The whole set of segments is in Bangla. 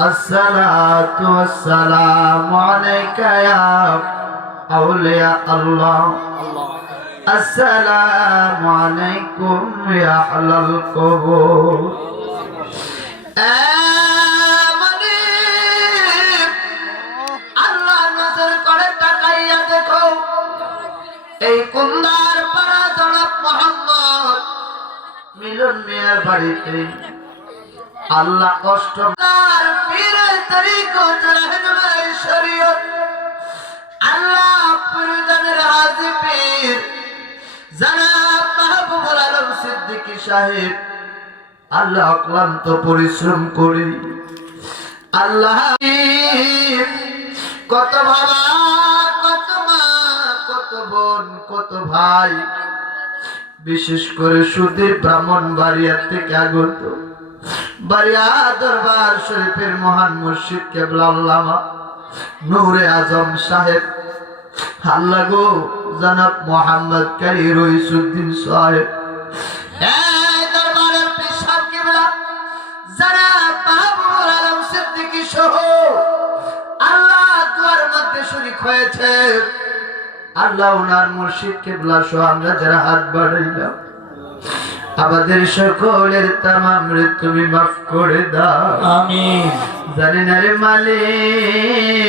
الصلاة والسلام عليك يا أولياء الله السلام عليكم يا أهل القبور আল্লাহ নজর করে তাকাইয়া দেখো এই কুন্দার পাড়া জনাব মোহাম্মদ মিলন মিয়ার বাড়িতে আল্লাহ কষ্ট আল্লাহ অক্লান্ত পরিশ্রম করি। আল্লাহ কত বাবা, কত মা, কত বোন, কত ভাই। বিশেষ করে সুদীর ব্রাহ্মণ বাড়িয়া থেকে আগত। বাড়িয়া দরবার শরীফের মহান মুর্শিদ কেবলা আল্লামা নূরে আজম সাহেব। আল্লাহ গো, জনাব মোহাম্মদ কারি রইসুদ্দিন সাহেব। হয়েছে। আল্লাহ ওনার মুর্শিদ কেবলা সহ আমরা যারা হাত বাড়াইলাম। আমাদের সকলের তামাম তুমি মাফ করে দাও। আমিন। জানি না রে মালিক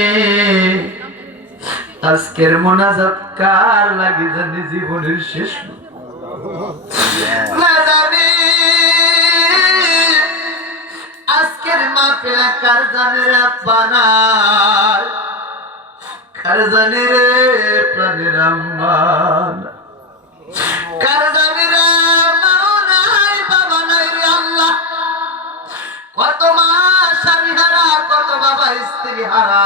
আজকের মোনাজাত কার লাগে জানি জীবনের শেষ না জানি। আজকের মাপেরা কার জানে রে বানায় কার জানি রে প্রাণের আম্মান কার স্ত্রী হারা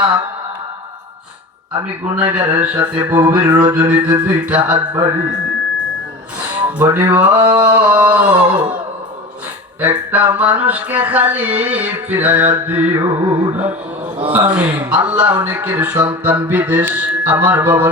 আমি গুণাগারের সাথে রজনীতে দুইটা হাত বাড়ি। বলি ও একটা মানুষকে খালি ফিরাইয়া দিও আল্লাহ অনেকের সন্তান বিদেশ আমার বাবা